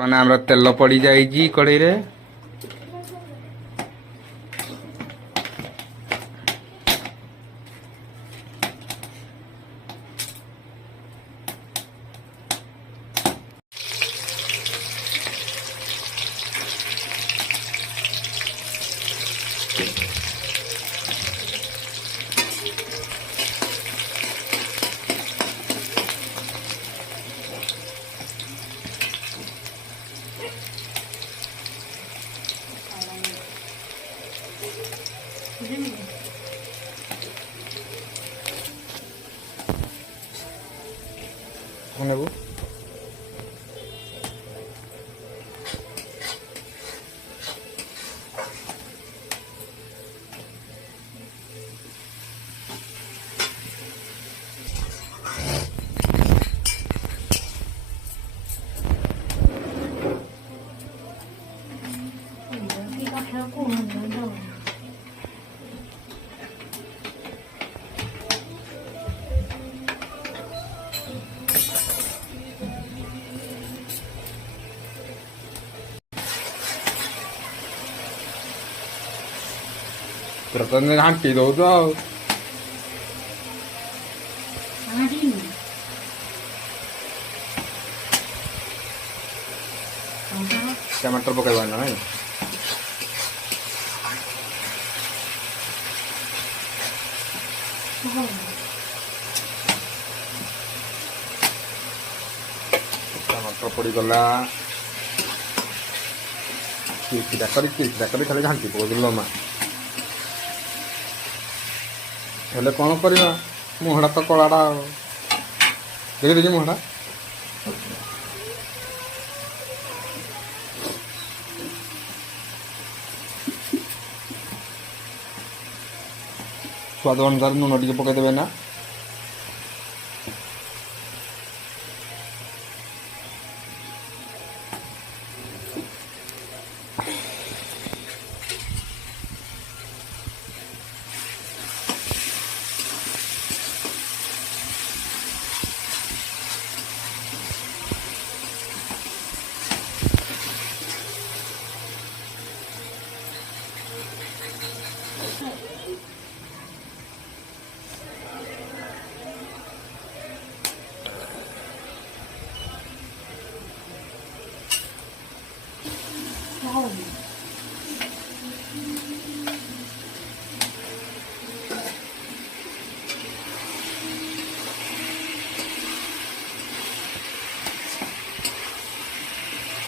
ମାନେ ଆମର ତେଲ ପଡ଼ି ଯାଇଛି କଡ଼େଇରେ। ନେବୁ ପ୍ରଥମେ ଘାଣ୍ଟି ଦଉଛୁ ଆଉ। ଟମାଟର ପକାଇବା ନା ନାଇଁ? ଟମାଟର ପଡ଼ିଗଲା। କିଛିଟା କରି ଖାଲି ଘାଣ୍ଟି ପକଉଥିଲ ମା। ହେଲେ କ'ଣ କରିବା, ମୁହଁଟା ତ କଳାଟା ଆଉ। ଦେଖିଦେଉଛି ମୁହଁଟା। ସ୍ୱାଦ ଅନୁସାରେ ଲୁଣ ଟିକେ ପକାଇଦେବେ ନା। Oh.